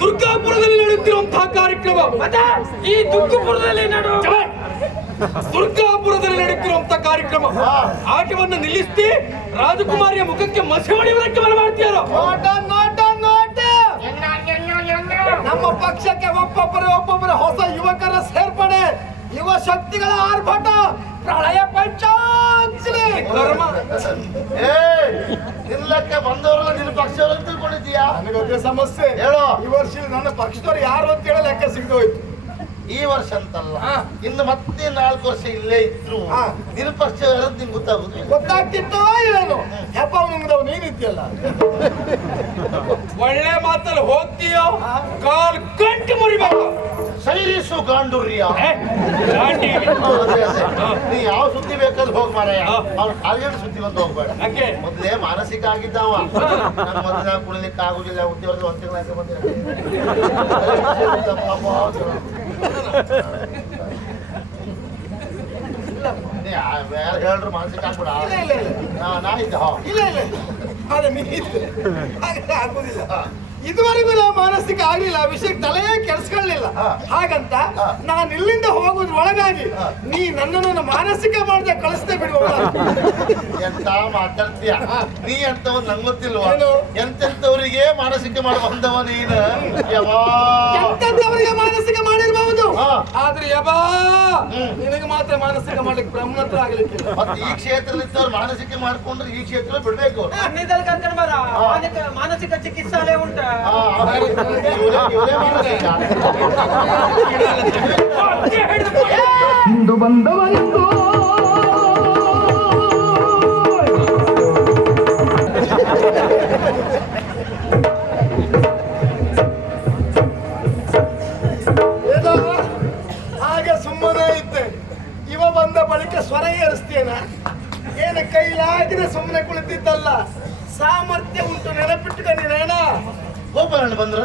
ದುರ್ಗಾಪುರದಲ್ಲಿ ನಡೆಯುತ್ತಿರುವಂತಹ ಕಾರ್ಯಕ್ರಮ. ಮತ್ತೆ ಈ ದುರ್ಗಾಪುರದಲ್ಲಿ ದುರ್ಗಾಪುರದಲ್ಲಿ ನಡೆಯುತ್ತಿರುವಂತಹ ಕಾರ್ಯಕ್ರಮ ಆಟವನ್ನು ನಿಲ್ಲಿಸಿ ರಾಜಕುಮಾರಿಯ ಮುಖಕ್ಕೆ ಮಸಿ ಹೊಡೆಯುವುದಕ್ಕೆ ಬಲ ಮಾಡ್ತೀಯಾರೋ? ನಮ್ಮ ಪಕ್ಷಕ್ಕೆ ಒಬ್ಬೊಬ್ಬರ ಹೊಸ ಯುವಕರ ಸೇರ್ಪಡೆ, ಯುವ ಶಕ್ತಿಗಳ ಆರ್ಭಟ, ಪ್ರಳಯ ಪಂಚಾಕ್ಷರಿ ನಿಲ್ಲಕ್ಕೆ ಬಂದವರಲ್ಲ ನಿನ್ನ ಪಕ್ಷದವರು ಅಂತ ತಿಳ್ಕೊಂಡಿದ್ದೀಯಾ? ನನಗೆ ಸಮಸ್ಯೆ ಹೇಳೋ. ಈ ವರ್ಷ ನನ್ನ ಪಕ್ಷದವ್ರು ಯಾರು ಅಂತ ಹೇಳಿ ಲೆಕ್ಕ ಸಿಗ್ದೋಯ್ತು. ಈ ವರ್ಷ ಅಂತಲ್ಲ, ಇನ್ನು ಮತ್ತೆ 4 ವರ್ಷ ಇಲ್ಲೇ ಇದ್ರು ನಿನ್ನ ಪಕ್ಷ ನಿಂಗೆ ಗೊತ್ತಾಗುದು. ಗೊತ್ತಾಗ್ತಿತ್ತೋ ಏನು? ಹೆಪ್ಪ ನಿಮ್ದವ್ ನೀನಿದ್ಯಲ್ಲ. ಒಳ್ಳೆ ಮಾತಲ್ಲಿ ಹೋಗ್ತೀಯೋ ಕಾಲ್ ಗಂಟೆ ಮುರಿಬೇಕು. ಸೈರಿಸು ಗಾಂಡುರ್ಯ. ನೀ ಯಾವ ಸುದ್ದಿ ಬೇಕಾದ್ರೆ ಹೋಗ್ ಮಾರಾಯ, ಅವ್ನು ಕಾಲ್ಗಂಡ ಸುದ್ದಿ ಬಂದು ಹೋಗ್ಬೇಡ. ಮೊದಲೇ ಮಾನಸಿಕ ಆಗಿದ್ದಾವ. ನನ್ನ ಮೊದಲ ಕುಣಿಲಿಕ್ಕೆ ಆಗುದಿಲ್ಲ, ಉದ್ಯೋಗ 1 ತಿಂಗಳ ಬಂದಿರ. ಹೇಳ್ರು ಮಾನಸಿಕ ಆಗ್ಬಿಡ. ನಾ ಇದ್ದ ಇಲ್ಲ ಅದೇ ನೀನಿದ್ದೆ ಆಗುದಿಲ್ಲ. ಇದುವರೆಗೂ ನಾವು ಮಾನಸಿಕ ಆಗ್ಲಿಲ್ಲ, ವಿಷಯಕ್ಕೆ ತಲೆಯೇ ಕೆಡಿಸ್ಕೊಳ್ಳಿಲ್ಲ. ಹಾಗಂತ ನಾನು ಇಲ್ಲಿಂದ ಹೋಗೋದ್ರ ಒಳಗಾಗಿ ನೀ ನನ್ನನ್ನು ಮಾನಸಿಕ ಮಾಡದೆ ಕಳಿಸ್ದೆ ಬಿಡುವ. ಎಂತ ಮಾತಾಡ್ತೀಯ ನೀ? ಅಂತವ ನಂಗೆ ಗೊತ್ತಿಲ್ವಾ? ಎಂತೆಂತವರಿಗೆ ಮಾನಸಿಕ ಮಾಡಿ ಬಂದವ ನೀನು. ಎಂತೆಂತವರಿಗೆ ಮಾನಸಿಕ ಮಾಡಿರ್ಬಹುದು, ಆದ್ರೆ ಯಬಾ ನಿನಗೆ ಮಾತ್ರ ಮಾನಸಿಕ ಮಾಡ್ಲಿಕ್ಕೆ ಬ್ರಹ್ಮತ್ರ ಆಗ್ಲಿಕ್ಕಿಲ್ಲ. ಮತ್ತೆ ಈ ಕ್ಷೇತ್ರದಲ್ಲಿದ್ದವ್ರು ಮಾನಸಿಕ ಮಾಡ್ಕೊಂಡ್ರೆ ಈ ಕ್ಷೇತ್ರ ಬಿಡ್ಬೇಕು. ಮಾನಸಿಕ ಚಿಕಿತ್ಸಾಲಯ ಉಂಟ. ಇಂದು ಬಂದವನಿಂದು ಹಾಗೆ ಸುಮ್ಮನೆ ಇದ್ದೆ. ಇವ ಬಂದ ಬಳಿಕ ಸ್ವರ ಏರಿಸ್ತೇನ? ಏನ ಕೈಲಾಗಿದೆ ಸುಮ್ಮನೆ ಕುಳಿತಿದ್ದಲ್ಲ. ಸಾಮರ್ಥ್ಯ ಉಂಟು, ನೆನಪಿಟ್ಟುಕೊಂಡಿನೇನ? ಗೋಪಾಲಣ್ಣ ಬಂದ್ರ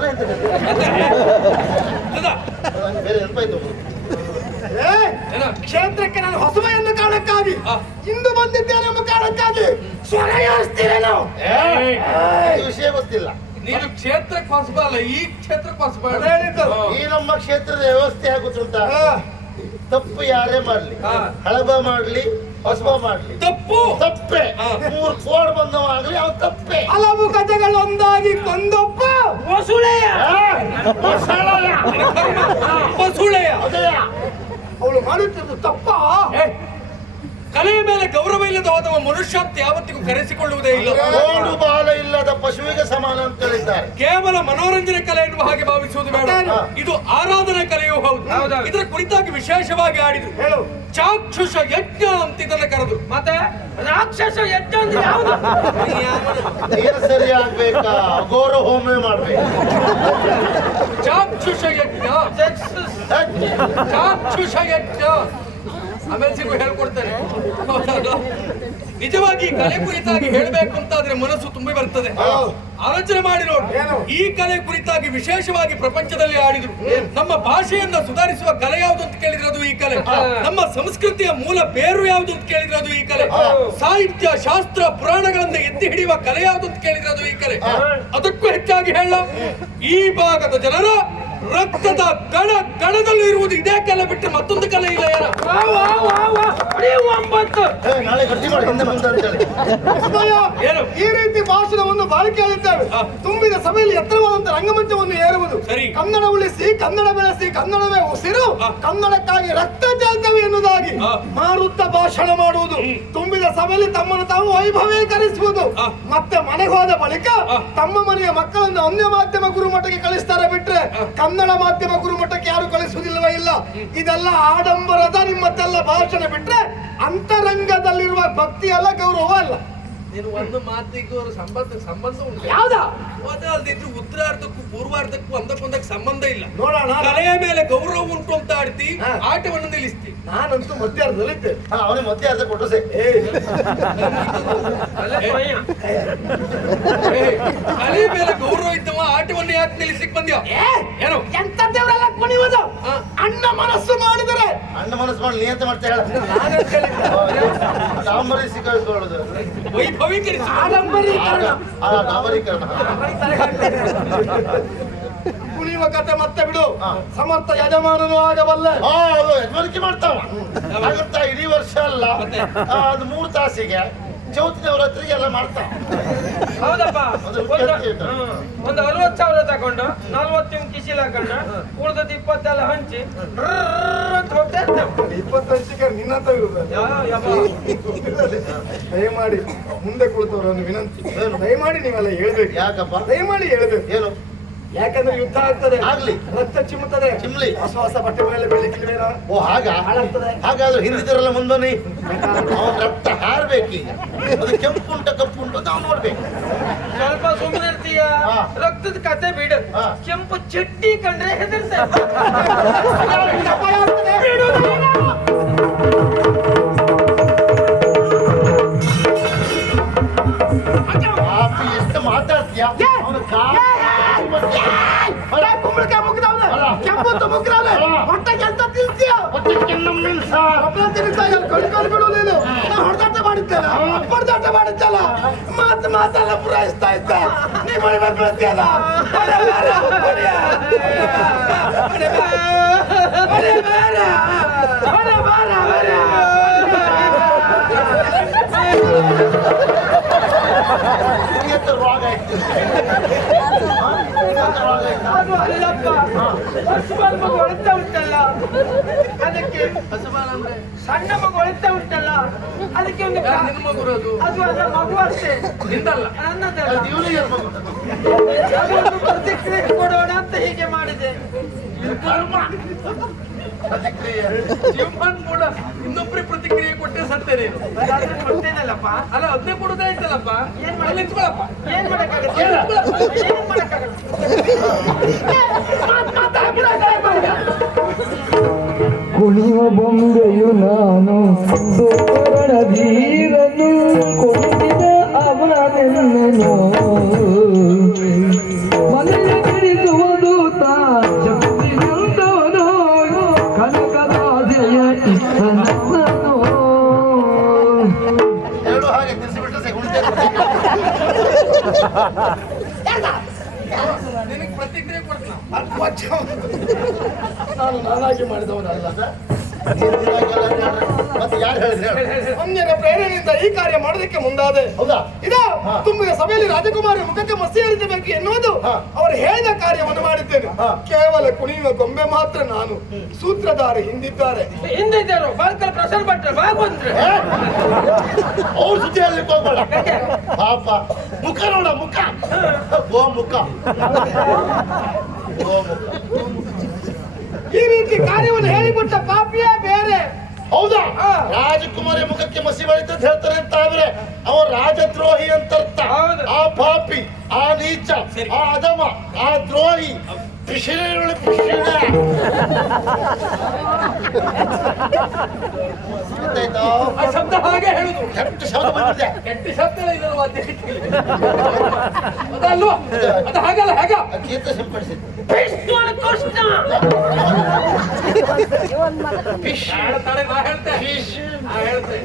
ಬೇರೆ ನೆನಪಾಯ್ತು. ಕ್ಷೇತ್ರಕ್ಕೆ ನಾನು ಹೊಸವ ಎಂಬ ಕಾರಣಕ್ಕಾಗಿ ಇಂದು ಬಂದಿದ್ದೇನೆ ಎಂಬ ಕಾರಣಕ್ಕಾಗಿ ಸ್ವರ ಏರಿಸ್ತೀರೇನು? ವಿಷಯ ಗೊತ್ತಿಲ್ಲ. ನೀನು ಕ್ಷೇತ್ರಕ್ಕೆ ಹೊಸಬ ಅಲ್ಲ, ಈ ಕ್ಷೇತ್ರಕ್ಕೆ ಹೊಸಬ. ಈ ನಮ್ಮ ಕ್ಷೇತ್ರದ ವ್ಯವಸ್ಥೆ ಆಗುತ್ತುಂಟ. ತಪ್ಪು ಯಾರೇ ಮಾಡ್ಲಿ, ಹಳಬ ಮಾಡ್ಲಿ, ಹೊಸಬ ಮಾಡ್ಲಿ, ತಪ್ಪೆ. 3 ಕೋಡ್ ಬಂದವಾಗ್ಲಿ ಅವ್ ತಪ್ಪೆ. ಹಲವು ಕಥೆಗಳು ಒಂದಾಗಿ ಕೊಂದೊಬ್ಬ ವಸುಳೆಯ ಅವಳು ಮಾಡುತ್ತಿದ್ದು ತಪ್ಪ. ಕಲೆಯ ಮೇಲೆ ಗೌರವ ಇಲ್ಲದ ಹೋದವ ಮನುಷ್ಯ ಅಂತ ಯಾವತ್ತಿಗೂ ಕರೆಸಿಕೊಳ್ಳುವುದೇ ಇಲ್ಲ. ಓಡು ಬಾಲ ಇಲ್ಲದ ಪಶುವಿಗೆ ಸಮಾನ ಅಂತ ಹೇಳಿದ್ದಾರೆ. ಕೇವಲ ಮನೋರಂಜನೆ ಕಲೆ ಎನ್ನುವ ಹಾಗೆ ಭಾವಿಸುವುದು ಬೇಡ. ಇದು ಆರಾಧನಾ ಕಲೆಯೂ ಹೌದು. ಇದರ ಕುರಿತಾಗಿ ವಿಶೇಷವಾಗಿ ಆಡಿದ್ರು. ಚಾಕ್ಷುಷ ಯಜ್ಞ ಅಂತ ಇದನ್ನ ಕರೆದು. ಮತ್ತೆ ರಾಕ್ಷಸ ಯಜ್ಞ ಅಂದ್ರೆ ಯಾವುದು? ನೀರು ಸರಿ ಆಗ್ಬೇಕಾ? ಘೋರ ಹೋಮ ಮಾಡ್ಬೇಕು. ಚಾಕ್ಷುಷ ಯಜ್ಞ, ಚಾಕ್ಷುಷ ಯಜ್ಞ ಆಮೇಲೆ ಸಿಗು ಹೇಳ್ಕೊಡ್ತೇನೆ. ನಿಜವಾಗಿ ಕಲೆ ಕುರಿತಾಗಿ ಹೇಳಬೇಕು ಅಂತಾದ್ರೆ ಮನಸ್ಸು ತುಂಬಿ ಬರ್ತದೆ. ಆಲೋಚನೆ ಮಾಡಿ ನೋಡಿ, ಈ ಕಲೆ ಕುರಿತಾಗಿ ವಿಶೇಷವಾಗಿ ಪ್ರಪಂಚದಲ್ಲಿ ಆಡಿದ್ರು. ನಮ್ಮ ಭಾಷೆಯನ್ನ ಸುಧಾರಿಸುವ ಕಲೆ ಯಾವುದು ಅಂತ ಕೇಳಿದ್ರೆ ಅದು ಈ ಕಲೆ. ನಮ್ಮ ಸಂಸ್ಕೃತಿಯ ಮೂಲ ಬೇರು ಯಾವುದು ಅಂತ ಕೇಳಿದ್ರೆ ಅದು ಈ ಕಲೆ. ಸಾಹಿತ್ಯ, ಶಾಸ್ತ್ರ, ಪುರಾಣಗಳನ್ನ ಎತ್ತಿ ಹಿಡಿಯುವ ಕಲೆ ಯಾವುದು ಅಂತ ಕೇಳಿದ್ರೆ ಅದು ಈ ಕಲೆ. ಅದಕ್ಕೂ ಹೆಚ್ಚಾಗಿ ಹೇಳ, ಈ ಭಾಗದ ಜನರ ರಕ್ತದ ಕಣದಲ್ಲಿ ಇರುವುದು ಇದೇ ಕಲೆ ಬಿಟ್ಟರೆ ಮತ್ತೊಂದು ಕಲೆ ಇಲ್ಲ. ಯಾರ ನಾಳೆ ಗಟ್ಟಿ ಮಾಡಿ ಹಿಂದೆ ಮುಂದೆ ಅಂತ ಹೇಳಿ ಈ ರೀತಿ ಭಾಷಣವನ್ನು ಬಾಳಿ ಕೇಳಿದ್ದೇವೆ. ತುಂಬಿದ ಸಭೆಯಲ್ಲಿ ಎತ್ತರವಾದಂತ ರಂಗಮಂಚವನ್ನು ಏರುವುದು, ಕನ್ನಡ ಉಳಿಸಿ, ಕನ್ನಡ ಬೆಳೆಸಿ, ಕನ್ನಡವೇ ಉಸಿರು, ಕನ್ನಡಕ್ಕಾಗಿ ರಕ್ತ ಚೆಲ್ತೇವೆ ಎನ್ನುವುದಾಗಿ ಮಾರುತ್ತ ಭಾಷಣ ಮಾಡುವುದು, ತುಂಬಿದ ಸಭೆಯಲ್ಲಿ ತಮ್ಮನ್ನು ತಾವು ವೈಭವೀಕರಿಸುವುದು, ಮತ್ತೆ ಮನೆಗೆ ಹೋದ ಬಳಿಕ ತಮ್ಮ ಮನೆಯ ಮಕ್ಕಳನ್ನು ಅನ್ಯ ಮಾಧ್ಯಮ ಗುರುಮಠಕ್ಕೆ ಕಳಿಸ್ತಾರೆ ಬಿಟ್ರೆ ಕನ್ನಡ ಮಾಧ್ಯಮ ಗುರುಮಠಕ್ಕೆ ಯಾರು ಕಳಿಸುವುದಿಲ್ಲವೇ ಇಲ್ಲ. ಇದೆಲ್ಲ ಆಡಂಬರದ ನಿಮ್ಮತ್ತೆಲ್ಲ ಭಾಷಣ ಬಿಟ್ರೆ ಅಂತರಂಗದಲ್ಲಿರುವ ಭಕ್ತಿ ಅಲ್ಲ, ಗೌರವ ಅಲ್ಲ. ನೀನು ಒಂದು ಮಾತಿಗೂ ಸಂಬಂಧ ಉಂಟು. ಯಾವ್ದಾ? ಅದಲ್ದಿದ್ರು ಉತ್ತರಾರ್ಧಕ್ಕೂ ಪೂರ್ವಾರ್ಧಕ್ಕೂ ಒಂದಕ್ಕೊಂದಕ್ಕೆ ಸಂಬಂಧ ಇಲ್ಲ. ನೋಡೋಣ, ಕಲೆಯ ಮೇಲೆ ಗೌರವ ಉಂಟು ಅಂತ ಆಡ್ತಿ, ಆಟವನ್ನು ನಿಲ್ಲಿಸ್ತಿ. ನಾನಂತೂ ಮಧ್ಯಾಹ್ನದಲ್ಲಿದ್ದೆ. ಅವನಿಗೆ ಮಧ್ಯಾಹ್ನ ಕೊಟ್ಟರೆ ಕಲೆಯ ಮೇಲೆ ಗೌರವ ಇದ್ದವ ಆಟವನ್ನು ಯಾಕೆ ನಿಲ್ಲಿಸಿಕ್ ಬಂದ್ಯ? ಏನು ಎಂತದ್ದೇವರೆಲ್ಲ ಕುಣಿಯುವುದು? ಅಣ್ಣ ಮನಸ್ಸು ಮಾಡಿದರೆ ಅಣ್ಣ ಮನಸ್ಸು ಮಾಡಿ ನೀ ಅಂತ ಮಾಡ್ತಾ ಹೇಳ. ಸಿಕ್ಕಿಕೊಳ್ಳುದು ವೈಭವೀಕರಿಸಿ ಡಾಂಬರೀಕರಣ. ಕುಣಿಯುವ ಕತೆ ಮತ್ತೆ ಬಿಡು. ಸಮರ್ಥ ಯಜಮಾನನು ಆಗಬಲ್ಲೆ. ಅದು ಯಜಮಾನಿಕೆ ಮಾಡ್ತಾವ ಹಾಗಂತ ಇಡೀ ವರ್ಷ ಅಲ್ಲ, ಅದು 3 ತಾಸಿಗೆ ಚೌತಿನವರ ಹತ್ರಿಗೆ ಎಲ್ಲ ಮಾಡ್ತಾವ. ಹೌದಪ್ಪ. ಅದು ಒಂದು 60,000 ತಗೊಂಡು 40 ಕಿಶಿಲ್ ಹಾಕೊಂಡು ಉಳಿದದ್ದು 20 ಎಲ್ಲ ಹಂಚಿ ಅಂತ ಹೋಗ್ತಾ ಇರ್ತೇವೆ. 20 ಹಂಚಿಕೆ ನಿನ್ನಂತ ಇರುವುದಲ್ಲ. ದಯಮಾಡಿ ಮುಂದೆ ಕುಳಿತವರನ್ನು ವಿನಂತಿ, ದಯಮಾಡಿ ನೀವೆಲ್ಲ ಹೇಳ್ಬೇಕು. ಯಾಕಪ್ಪ? ದಯಮಾಡಿ ಹೇಳ್ಬೇಕು. ಏನು? ಯಾಕಂದ್ರೆ ಯುದ್ಧ ಆಗ್ತದೆ, ಆಗ್ಲಿ. ರಕ್ತ ಚಿಮ್ಮುತ್ತದೆ, ಚಿಮ್ಲಿ. ಹೊಸ ಹೊಸ ಬಟ್ಟೆ ಮೇಲೆ ಬೆಳಿಲಿಕ್ಕಿಲ್ವೇನೋ. ಓ ಹಾಗ? ಹಾಳಾಗ್ತದೆ. ಹಾಗಾದ್ರೆ ಹಿಂದಿದರೆಲ್ಲ ಮುಂದನಿ ಅವನ ರಕ್ತ ಹಾರ್ಬೇಕೀಗ. ಅದು ಕೆಂಪು ಉಂಟ ಕಪ್ಪು ಉಂಟು ಅಂತ ಅವ್ನು ನೋಡ್ಬೇಕು. ಸ್ವಲ್ಪ ಸುಮ್ಮನೆ ಇರ್ತೀಯ. ರಕ್ತದ ಕತೆ ಬಿಡು. ಕೆಂಪು ಚಟ್ನಿ ಕಂಡ್ರೆ ಹೆದರ್ತಾರೆ. ಪಾಪಿ ಎಷ್ಟು ಮಾತಾಡ್ತೀಯ? ಅವನ ಕೆಂಪತ್ತು ಮುಗ್ರವನೆ ಹೊಟ್ಟೆಗೆ ಎಂತ ತಿಳ್ತೀಯ? ಹೊಡೆದಾಟ ಮಾಡಿದ್ದಲ್ಲ, ಹೊಡೆದಾಟ ಮಾಡಿದ್ದಲ್ಲ, ಮಾತೆಲ್ಲ ಪುರಾಯಿಸ್ತಾ ಇದ್ದ. ನೀ ಮನೆ ಬರ್ತೀಯಲ್ಲ, ರೋಗ ಆಯ್ತು. ಅದು ಅಲ್ಲಪ್ಪ, ಹಸುಬಾಲ್ ಮಗು ಅಳ್ತಾ ಉಂಟಲ್ಲ, ಅದಕ್ಕೆ ಸಣ್ಣ ಮಗು ಅಳ್ತಾ ಉಂಟಲ್ಲ, ಅದಕ್ಕೆ ಒಂದು ನಿನ್ನ ಮಗುರದು ಅದು ಅದರ ಮಗು ಅಷ್ಟೇ, ನಿಂದಲ್ಲ. ನನ್ನದಲ್ಲ. ಇವನಿಗೆ ಮಗು. ಅದೊಂದು ಪ್ರತಿಕ್ರಿಯೆ ಕೊಡೋಣ ಅಂತ ಹೀಗೆ ಮಾಡಿದೆ. ಪ್ರತಿಕ್ರಿಯೆ ಜೀವನ್ ಕೂಡ ಇನ್ನೊಬ್ಬರಿಗೆ ಪ್ರತಿಕ್ರಿಯೆ ಕೊಟ್ಟೆ ಸತ್ತೇನೆ. ಅದಾದ್ರೂ ಕೊಡ್ತೇನಲ್ಲಪ್ಪ. ಅಲ್ಲ ಅದನ್ನೇ ಕೊಡುದೇ ಆಯ್ತಲ್ಲಪ್ಪ. ಏನ್ ಅಲ್ಲಿ ನಿಂತ್ಕೊಳಪ್ಪ. ಏನ್ ಮಾಡಕ್ಕಾಗತ್ತೆ? ಏನ್ ಮಾಡಕ್ಕಾಗತ್ತೆ? ಕುಣಿಯುವ ಬೊಂಬೆಯು ನಾನು ಸುವರ್ಣ ಧೀರನು ಕೊಡಿಸಿದ ಅವನೆನ್ನನು ಮನೆಯ ಬಿಡಿಸುವುದು ಶಕ್ತಿಯಂತವನು ಕನಕದಾಸೆಯ ಇಷ್ಟನನ್ನು ಎರಡು ಹಾಗೆ ತಿಳಿಸಿಬಿಟ್ರೆ ನಿನಗೆ ಪ್ರತಿಕ್ರಿಯೆ ಕೊಡ್ತಾನ. ನಾನು ನಾನಾಗಿ ಮಾಡಿದವನಲ್ಲ. ಮತ್ತೆ ಯಾರು ಹೇಳಿದ್ರೆ? ಅನ್ಯರ ಪ್ರೇರಣೆಯಿಂದ ಈ ಕಾರ್ಯ ಮಾಡೋದಕ್ಕೆ ಮುಂದಾದೆ. ಹೌದಾ? ಇದು ತುಂಬಿದ ಸಭೆಯಲ್ಲಿ ರಾಜಕುಮಾರಿ ಮುಖಕ್ಕೆ ಮಸಿ ಹರಿಸಬೇಕು ಎನ್ನುವುದು ಅವರು ಹೇಳಿದ ಕಾರ್ಯವನ್ನು ಮಾಡಿದ್ದೇನೆ. ಕೇವಲ ಕುಣಿಯುವ ಗೊಂಬೆ ಮಾತ್ರ ನಾನು. ಸೂತ್ರಧಾರಿ ಹಿಂದಿದ್ದಾರೆ. ಹಿಂದಿದ್ದರು ಬಾಲ್ಕಲ್ ಪ್ರಸನ್ನ ಭಟ್ರು ಭಾಗವಂತ್ರು. ಅವ್ರ ಸುದ್ದಿ ಅಲ್ಲಿ ಹೋಗ್ಬೇಡ ಪಾಪ. ಮುಖ ನೋಡ, ಮುಖ ಓ ಮುಖ ಓ ಮುಖ. ಈ ರೀತಿ ಕಾರ್ಯವನ್ನು ಹೇಳಿಬಿಟ್ಟ ಪಾಪಿಯೇ ಬೇರೆ. ಹೌದಾ? ರಾಜಕುಮಾರಿ ಮುಖಕ್ಕೆ ಮಸಿ ಬಳಿತ ಅಂತ ಹೇಳ್ತಾರೆ ಅಂತ ಆದ್ರೆ ಅವ ರಾಜದ್ರೋಹಿ ಅಂತ ಅರ್ಥ. ಹೌದು. ಆ ಪಾಪಿ, ಆ ನೀಚ, ಆ ಅಧಮ, ಆ ದ್ರೋಹಿ ಪಿಶಿಳೆ ಪಿಶಿಳೆ. ಗೊತ್ತಾಯ್ತಾ? ಆ ಶಬ್ದ ಹಾಗೆ ಹೇಳುದು. ಕೆಟ್ಟ ಶಬ್ದ ಬಂದಿದೆ. ಕೆಟ್ಟ ಶಬ್ದ ಇದನ್ನು ವಾದ್ಯಕ್ಕೆ ಅದಲ್ವಾ? ಅದು ಹಾಗಲ್ಲ ಹೇಗ? ಗೀತ ಸಿಂಪಡಿಸಿದ್ದು ತಡೆ ನಾ ಹೇಳ್ತೆ.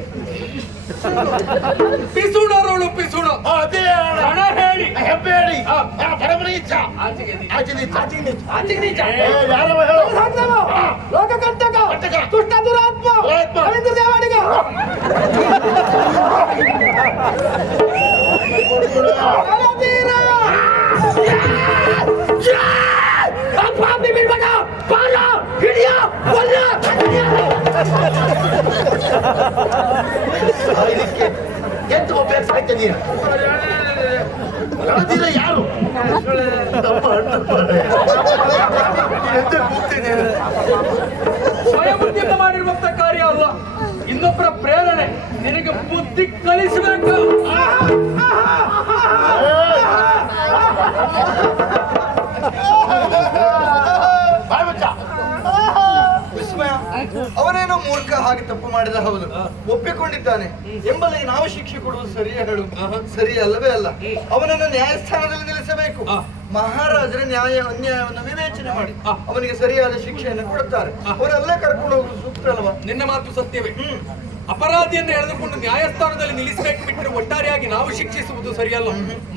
ಪಿಸುಣರೋಳು ಪಿಸುಣ ಅದೇ ಹಣ ಹೇಳಿ ಹೆಬ್ಬೇಡಿ ಬರಬರಿ ಇಚ್ಛ ಆಚೆಗೆ ನೀ. ಆಚೆ ನೀಚ. ಆಚೆಗೆ ನೀಚ. ಯಾರವ ಹೇಳು? ಲೋಕಕಂಟಕ, ದುಷ್ಟ ದುರಾತ್ಮ, ದುರಾತ್ಮ. ರವೀಂದ್ರ ದೇವಾಡಿಗ. ಬಲವೀರ. ಪಾಪಿ ಬಿಡ್ಬೇಡ, ಬಾಲ, ಹಿಡಿಯ, ಕೊಲ್ಲ. ಸಾಯ್ಲಿಕ್ಕೆ ಎದ್ದು ಹೋಗ್ಬೇಕು, ಸಾಯ್ತ ನೀನು. ರಣಧೀರ ಯಾರು? ನಮ್ಮ ಅಣ್ಣ ಮನೆ. ಎದ್ದು ಕೂಗ್ತೀನಿ. ಸ್ವಯಂಬುದ್ಧಿಯಿಂದ ಮಾಡಿರುವಂತ ಕಾರ್ಯ ಅಲ್ಲ, ಇನ್ನೊಬ್ಬರ ಪ್ರೇರಣೆ. ನಿನಗೆ ಬುದ್ಧಿ ಕಲಿಸಬೇಕು. ಬಾಯ್ ಮುಚ್ಚ. ವಿಸ್ಮಯ, ಅವನೇನೋ ಮೂರ್ಖ, ಹಾಗೆ ತಪ್ಪು ಮಾಡಿದ ಹೌದು, ಒಪ್ಪಿಕೊಂಡಿದ್ದಾನೆ ಎಂಬಲ್ಲಿ ನಾವು ಶಿಕ್ಷೆ ಕೊಡುವುದು ಸರಿ ಹೇಳು? ಸರಿ ಅಲ್ಲವೇ ಅಲ್ಲ. ಅವನನ್ನು ನ್ಯಾಯಸ್ಥಾನದಲ್ಲಿ ನಿಲ್ಲಿಸಬೇಕು. ಮಹಾರಾಜರ ಅನ್ಯಾಯವನ್ನು ವಿವೇಚನೆ ಮಾಡಿ ಅವನಿಗೆ ಸರಿಯಾದ ಶಿಕ್ಷೆಯನ್ನು ಕೊಡುತ್ತಾರೆ. ಅವರೆಲ್ಲ ಕರ್ಕೊಂಡು ಹೋಗುದು ಸೂಕ್ತ ಅಲ್ವಾ? ನಿನ್ನ ಮಾತು ಸತ್ಯವೇ. ಅಪರಾಧಿಯನ್ನು ಎಳೆದುಕೊಂಡು ನ್ಯಾಯಸ್ಥಾನದಲ್ಲಿ ನಿಲ್ಲಿಸಬೇಕು ಬಿಟ್ಟರೆ ಒಟ್ಟಾರೆಯಾಗಿ ನಾವು ಶಿಕ್ಷಿಸುವುದು ಸರಿಯಲ್ಲ.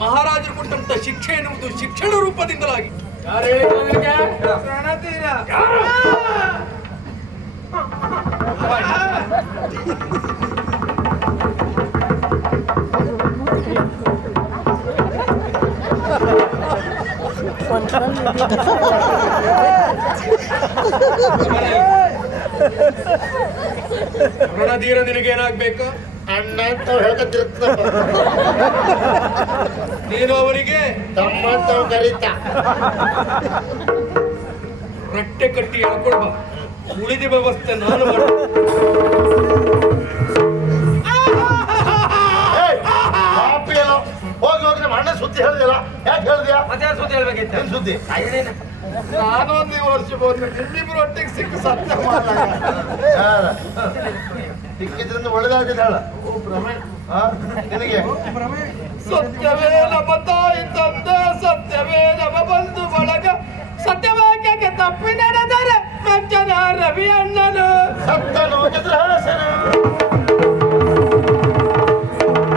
ಮಹಾರಾಜರು ಕೊಟ್ಟಂತ ಶಿಕ್ಷೆ ಎನ್ನುವುದು ಶಿಕ್ಷಣ ರೂಪದಿಂದಲಾಗಿ ಯಾರು ಹೇಳಿದ್ರು ನಿನಗೆ? ಪ್ರಣತೀರ ರಣಧೀರ ನಿನಗೇನಾಗ್ಬೇಕು? ಅಣ್ಣ ಅಂತ ಹೇಳ್ಕೊತಿರ್ತ ನೀನು ಅವರಿಗೆ ತಮ್ಮ ಅಂತ ಕರೀತ ರಟ್ಟೆ ಕಟ್ಟಿ ಹೇಳ್ಕೊಡ್ಬ, ಉಳಿದ ವ್ಯವಸ್ಥೆ ನಾನು ಮಾಡ. ಕಾಪಿ ಏನೋ ಹೋಗಿ ಹೋಗಿ ನಮ್ಮ ಅಣ್ಣ ಸುದ್ದಿ ಹೇಳ್ದಿಲ್ಲ. ಯಾಕೆ ಹೇಳ್ದ್ಯಾ? ಮತ್ತೆ ಯಾರು ಸುದ್ದಿ ಹೇಳ್ಬೇಕಿತ್ತು? ಏನ್ ಸುದ್ದಿ? ನಾನು ಒಂದು ವರ್ಷ ಬಂದು ನಿಮ್ಮಿಬ್ರು ಒಟ್ಟಿಗೆ ಸಿಕ್ಕು ಸತ್ಯ ಸಿಕ್ಕಿದ್ರಿಂದ ಒಳ್ಳೇದಾಗಿದೆ ಹೇಳ. ನಿನಗೆ ಸತ್ಯವೇ ನಮ್ಮ ತಾಯಿ ತಂದೆ, ಸತ್ಯವೇ ನಮ್ಮ ಬಂಧು ಬಳಗ, ಸತ್ಯವಾಕ್ಯಕ್ಕೆ ತಪ್ಪಿ ನಡೆದರೆ ಮೆಚ್ಚನ ರವಿ ಅಣ್ಣನು. ಸತ್ತನು ಎದುರಾಸೆ